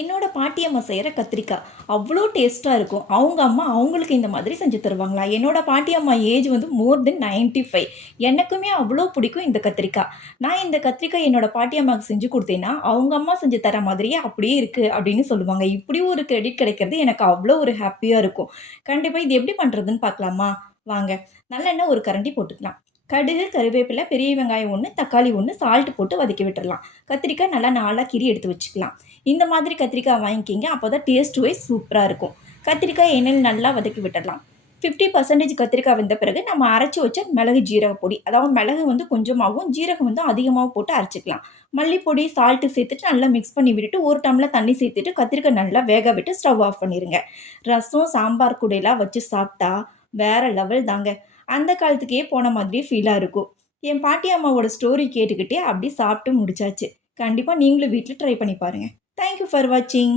என்னோட பாட்டி அம்மா செய்கிற கத்திரிக்காய் அவ்வளோ டேஸ்ட்டாக இருக்கும். அவங்க அம்மா அவங்களுக்கு இந்த மாதிரி செஞ்சு தருவாங்களா? என்னோட பாட்டி அம்மா ஏஜ் வந்து மோர் தென் 95. எனக்குமே அவ்வளோ பிடிக்கும் இந்த கத்திரிக்காய். நான் இந்த கத்திரிக்காய் என்னோட பாட்டி அம்மாவுக்கு செஞ்சு கொடுத்தேன்னா, அவங்க அம்மா செஞ்சு தர மாதிரியே அப்படியே இருக்குது அப்படின்னு சொல்லுவாங்க. இப்படி ஒரு கிரெடிட் கிடைக்கிறது எனக்கு அவ்வளோ ஒரு ஹாப்பியாக இருக்கும். கண்டிப்பாக இது எப்படி பண்ணுறதுன்னு பார்க்கலாமா? வாங்க. நல்லெண்ணெய் ஒரு கரண்டி போட்டுக்கலாம். கடுகு, கருவேப்பிலை, பெரிய வெங்காயம் 1, தக்காளி 1, சால்ட் போட்டு வதக்கி விட்டுறலாம். கத்திரிக்காய் நல்லா 4ஆ கீறி எடுத்து வச்சுக்கலாம். இந்த மாதிரி கத்திரிக்காய் வாங்கிக்கிங்க. அப்போ தான் டேஸ்ட் வைஸ் சூப்பராக இருக்கும். கத்திரிக்காய் எண்ணெயில் நல்லா வதக்கி விட்டுடலாம். 50% கத்திரிக்காய் வெந்த பிறகு நம்ம அரைச்சி வச்ச மிளகு ஜீரக பொடி, அதாவது மிளகு வந்து கொஞ்சமாகவும் ஜீரகம் வந்து அதிகமாகவும் போட்டு அரைச்சிக்கலாம். மல்லிப்பொடி, சால்ட்டு சேர்த்துட்டு நல்லா மிக்ஸ் பண்ணி விட்டுட்டு 1 டம்ளர் தண்ணி சேர்த்துட்டு கத்திரிக்காய் நல்லா வேக விட்டு ஸ்டவ் ஆஃப் பண்ணிடுங்க. ரசம், சாம்பார் கூடையெல்லாம் வச்சு சாப்பிட்டா வேற லெவல் தாங்க. அந்த காலத்துக்கே போன மாதிரியே ஃபீலாக இருக்கும். என் பாட்டி அம்மாவோட ஸ்டோரி கேட்டுக்கிட்டே அப்படி சாப்பிட்டு முடிச்சாச்சு. கண்டிப்பாக நீங்களும் வீட்டில் ட்ரை பண்ணி பாருங்கள். தேங்க் யூ ஃபார் வாட்சிங்.